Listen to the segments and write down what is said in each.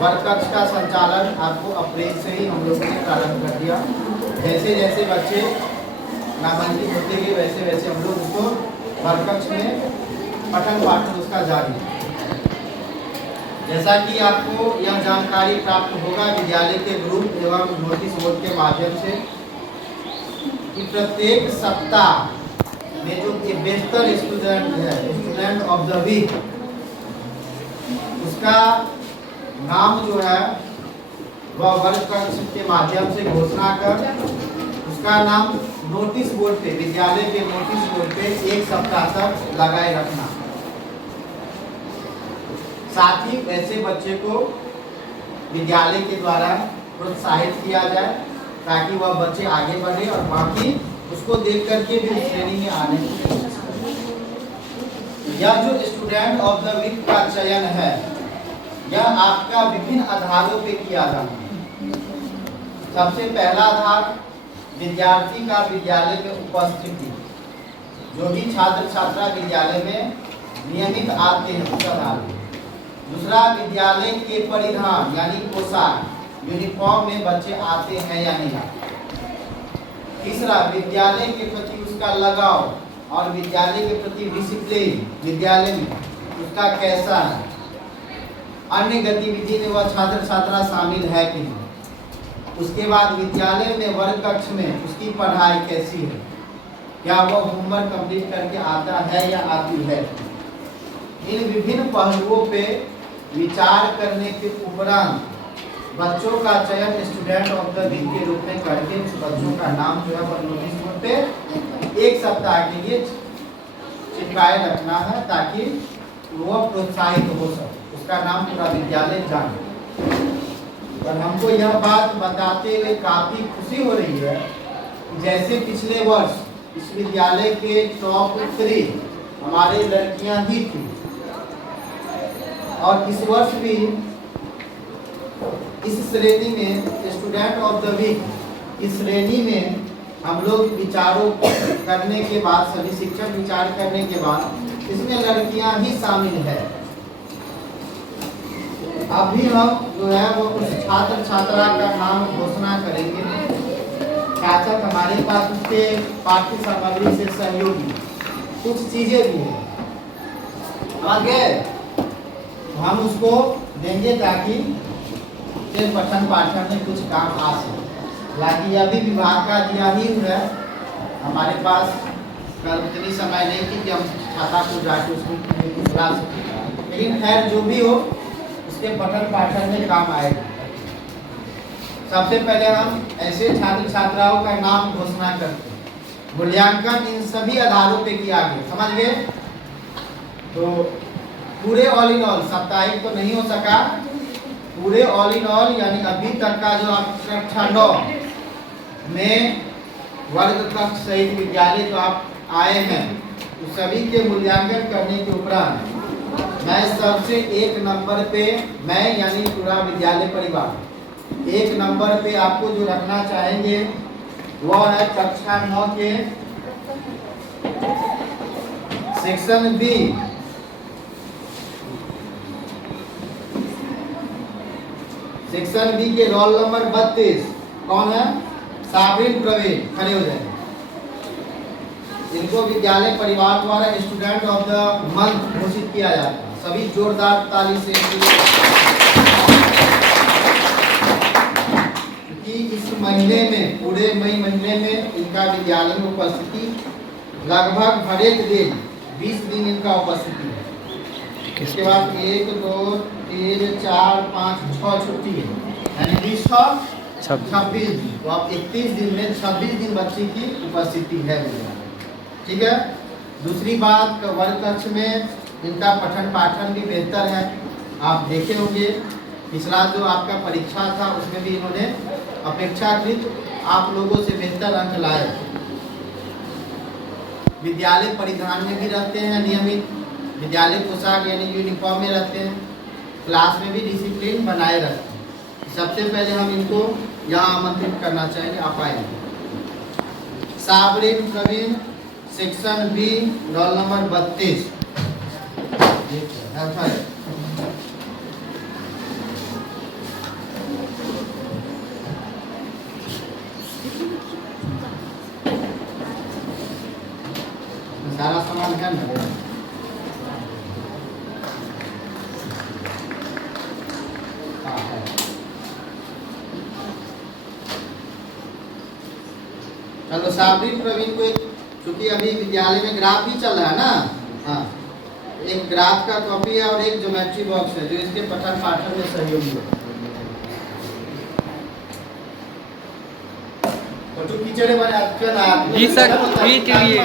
वर्ग कक्ष का संचालन आपको अप्रैल से ही हम लोगों ने प्रारंभ कर दिया। जैसे जैसे बच्चे नामांकित होते गए वैसे वैसे हम लोग उसको वर्ग कक्ष में पठन पाठन उसका जारी। जैसा कि आपको यह जानकारी प्राप्त होगा विद्यालय के ग्रुप एवं नोटिस बोर्ड के माध्यम से कि प्रत्येक सप्ताह में जो बेहतर स्टूडेंट है, स्टूडेंट ऑफ द वीक, उसका नाम जो है वह वर्ग कक्ष के माध्यम से घोषणा कर उसका नाम नोटिस बोर्ड पे, विद्यालय के नोटिस बोर्ड पे 1 सप्ताह तक लगाए रखना। साथ ही ऐसे बच्चे को विद्यालय के द्वारा प्रोत्साहित किया जाए ताकि वह बच्चे आगे बढ़े और बाकी उसको देख करके भी उस श्रेणी में आने की कोशिश करें। यह जो स्टूडेंट ऑफ द वीक का चयन है यह आपका विभिन्न आधारों पे किया जाना है। सबसे पहला आधार विद्यार्थी का विद्यालय में उपस्थिति, जो भी छात्र छात्रा विद्यालय में नियमित आते हैं उस आधार पर। दूसरा विद्यालय के परिधान यानी पोशाक, यूनिफॉर्म में बच्चे आते हैं या नहीं आते। तीसरा विद्यालय के प्रति उसका लगाव और विद्यालय के प्रति डिसिप्लिन विद्यालय में उसका कैसा है, अन्य गतिविधि में वह छात्र छात्रा शामिल है कि नहीं। उसके बाद विद्यालय में वर्ग कक्ष में उसकी पढ़ाई कैसी है, क्या वह होमवर्क कंप्लीट करके आता है या आती है। इन विभिन्न पहलुओं पे विचार करने के उपरांत बच्चों का चयन स्टूडेंट ऑफ द वीक के रूप में करके उस बच्चों का नाम जो है वह नोटिस बोर्ड पे 1 सप्ताह के लिए चिपकाए रखना है ताकि वह प्रोत्साहित हो सके, उसका नाम पूरा विद्यालय जाने। और हमको यह बात बताते हुए काफी खुशी हो रही है, जैसे पिछले वर्ष इस विद्यालय के टॉप 3 हमारे लड़कियां ही थी और इस वर्ष भी इस श्रेणी में स्टूडेंट ऑफ द वीक इस श्रेणी में हम लोग विचारों करने के बाद, सभी शिक्षक विचार करने के बाद इसमें लड़कियां ही शामिल है। अभी हम जो है वो उस छात्र छात्रा का नाम घोषणा करेंगे। छात्र हमारे पास उसके पाठ्य सामग्री से सहयोगी कुछ चीजें भी है आगे हम उसको देंगे ताकि पठन पाठन में कुछ काम आ सके। हालांकि अभी विभाग का दिया ही है, हमारे पास कल इतनी समय नहीं थी कि हम छात्रा को जाके उसको बुला सकें, लेकिन खैर जो भी हो उसके पठन पाठन में काम आएगा। सबसे पहले हम ऐसे छात्र छात्राओं का नाम घोषणा करते हैं। मूल्यांकन इन सभी आधारों पे किया गया, समझ गए। तो पूरे ऑल इन ऑल साप्ताहिक तो नहीं हो सका, पूरे ऑल इन ऑल यानी अभी तक का जो आप कक्षा 9 में वर्ग कक्ष सहित विद्यालय जो आप आए हैं उस सभी के मूल्यांकन करने के उपरांत मैं सबसे 1 नंबर पे, मैं यानी पूरा विद्यालय परिवार 1 नंबर पे आपको जो रखना चाहेंगे वह है कक्षा 9 के सेक्शन बी सेक्शन बी के रोल नंबर 32 कौन है? साबरीन प्रवीण, खड़े हो जाए। इनको विद्यालय परिवार द्वारा स्टूडेंट ऑफ द मंथ घोषित किया जाता है। सभी जोरदार ताली से कि इस महीने में, पूरे मई महीने में इनका विद्यालय में उपस्थिति लगभग हर एक दिन 20 दिन इनका उपस्थिति है। इसके बाद 1 2 3 4 5 6 छुट्टी है, यानी 20 26 दिन। तो आप 31 दिन में 26 दिन बच्चे की उपस्थिति है। ठीक है। दूसरी बात, वर्ग कक्ष में इनका पठन पाठन भी बेहतर है। आप देखे होंगे पिछला जो आपका परीक्षा था उसमें भी इन्होंने अपेक्षाकृत आप लोगों से बेहतर अंक लाए। विद्यालय परिधान में भी रहते हैं नियमित, विद्यालय पोशाक यानी यूनिफॉर्म में रहते हैं, क्लास में भी डिसिप्लिन बनाए रखते हैं। सबसे पहले हम इनको यहाँ आमंत्रित करना चाहेंगे, आप आएंगे। Sabreen Praveen, section B, roll number 32। है ना। हाँ है। चलो साबरीन प्रवीण को क्योंकि अभी विद्यालय में ग्राफ भी चल रहा है ना, हाँ, एक ग्राफ का कॉपी है और एक ज्योमेट्री बॉक्स है जो इसके पठन पाठन में सहयोगी है। तो कीचड़े बने जी सर, ट्वीट लिए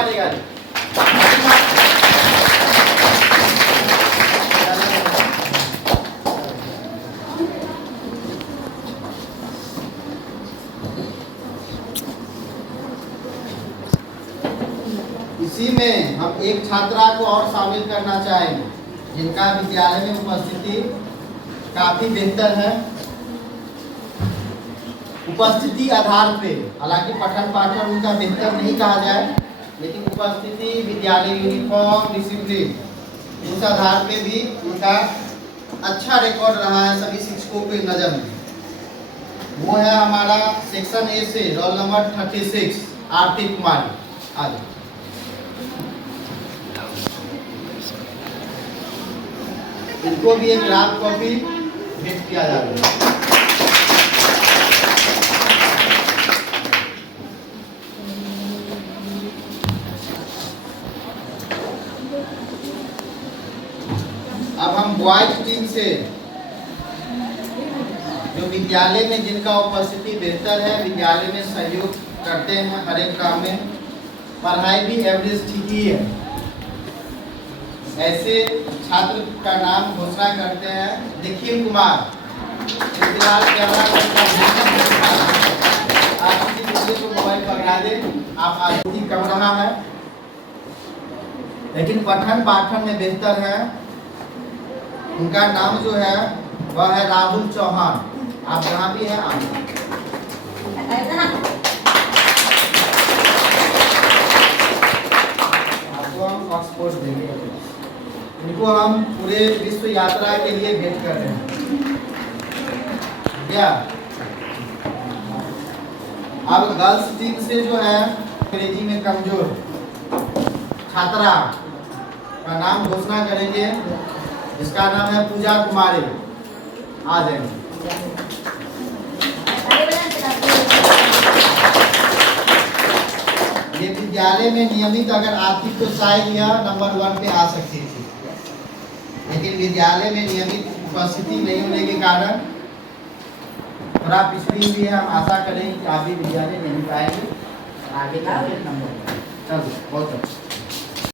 इसी में हम एक छात्रा को और शामिल करना चाहेंगे जिनका विद्यालय में उपस्थिति काफी बेहतर है। उपस्थिति आधार पे, हालांकि पठन पाठन उनका बेहतर नहीं कहा जाए, लेकिन उपस्थिति, विद्यालय यूनिफॉर्म, डिसिप्लिन, उस आधार पे भी उनका अच्छा रिकॉर्ड रहा है सभी शिक्षकों के नज़र में। वो है हमारा सेक्शन ए से रोल नंबर 36 आरती कुमारी। आगे इनको भी एक ग्राफ कॉपी भेंट किया जा रहा है। अब हम बॉयज टीम से जो विद्यालय में जिनका उपस्थिति बेहतर है, विद्यालय में सहयोग करते हैं हर एक काम में, पढ़ाई भी एवरेज ठीक ही है, ऐसे छात्र का नाम घोषणा करते हैं निखिल कुमार। फिलहाल आप किसी दूसरे को मोबाइल पकड़ा दें, आप आगे कम रहा है लेकिन पठन पाठन में बेहतर है। उनका नाम जो है वह है राहुल चौहान। आप जहाँ भी हैं आपको हम ऑक्सफोर्ड देंगे। इनको हम पूरे विश्व यात्रा के लिए भेंट कर रहे हैं क्या। अब गर्ल्स टीम से जो है अंग्रेजी में कमजोर छात्रा का नाम घोषणा करेंगे, जिसका नाम है पूजा कुमारी। आ जाएंगे। ये विद्यालय में नियमित अगर आती तो शायद यह नंबर 1 पे आ सकती थी, लेकिन विद्यालय में नियमित उपस्थिति नहीं होने के कारण थोड़ा पिछड़ी हुई है। हम आशा करें कि आप भी विद्यालय नहीं पाएंगे, आगे नंबर। चलो बहुत अच्छा।